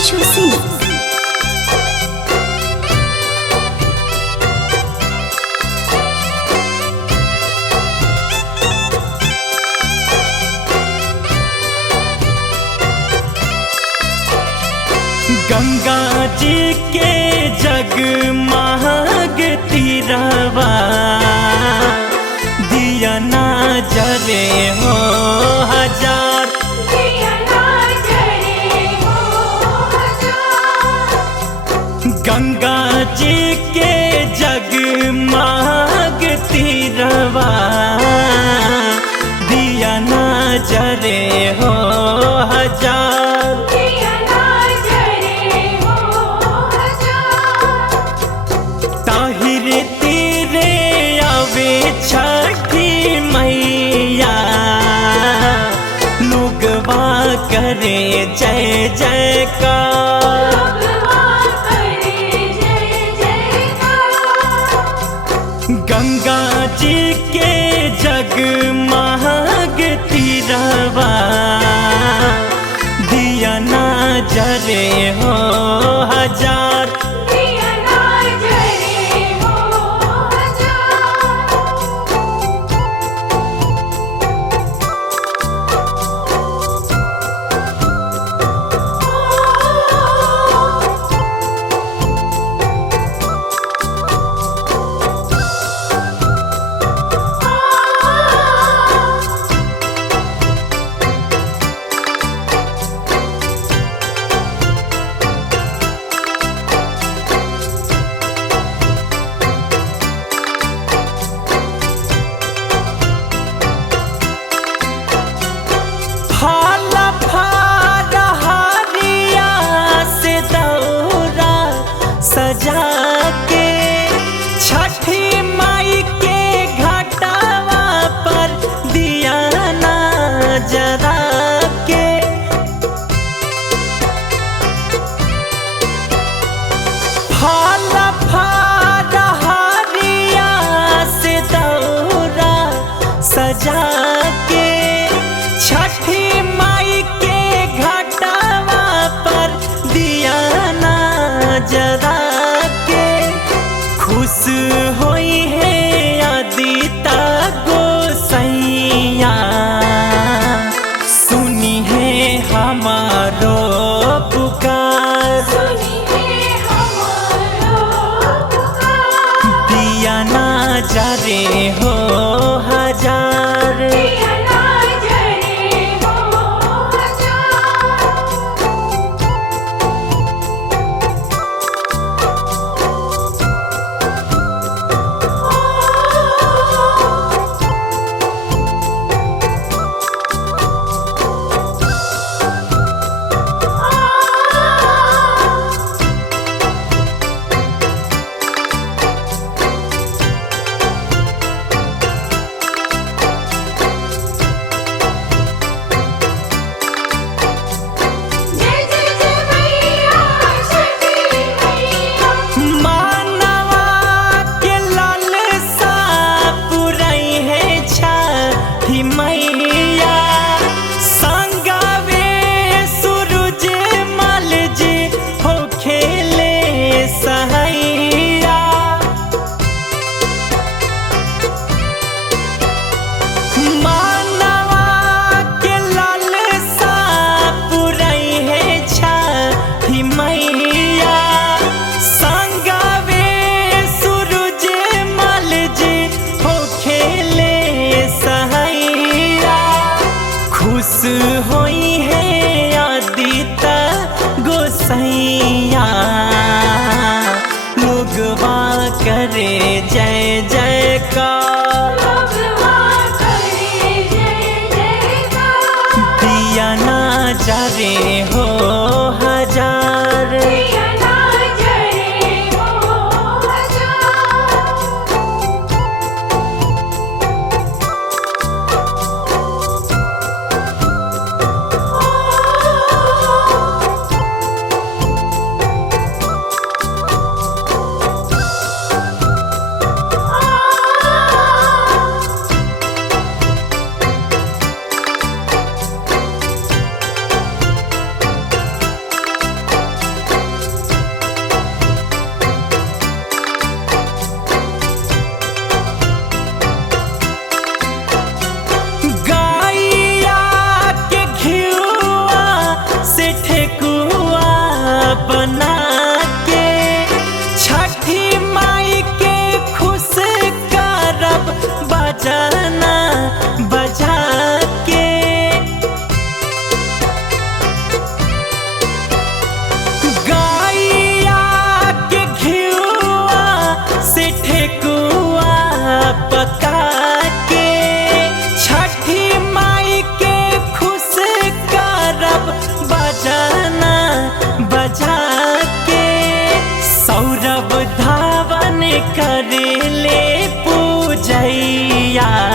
अंशु सिंह। गंगा जी के जगमगती रवा दिया ना जरे हो हजार, दिया ना जरे हो हजार। गंगा जी के जगमगती रवा दिया ना जरे हो हजार। छठी मैया लोगवा करे जय जयकार, गंगा जी के जगमगती रवा दिया ना जरे हो हजार। सजा के छठी माई के घाटवा पर दिया ना जरा के, फल फलहरिया से दौरा सजा के छठी माई के घाटवा पर दिया ना जरा के। खुश होई है आदिता गोसैया सुनी है हमारो पुकार, दिया ना जरे हो हजार। खुश होई है आदिता गोसैया लोगवा करे जय जयकार, दिया ना जरे हो हजार। पूजैया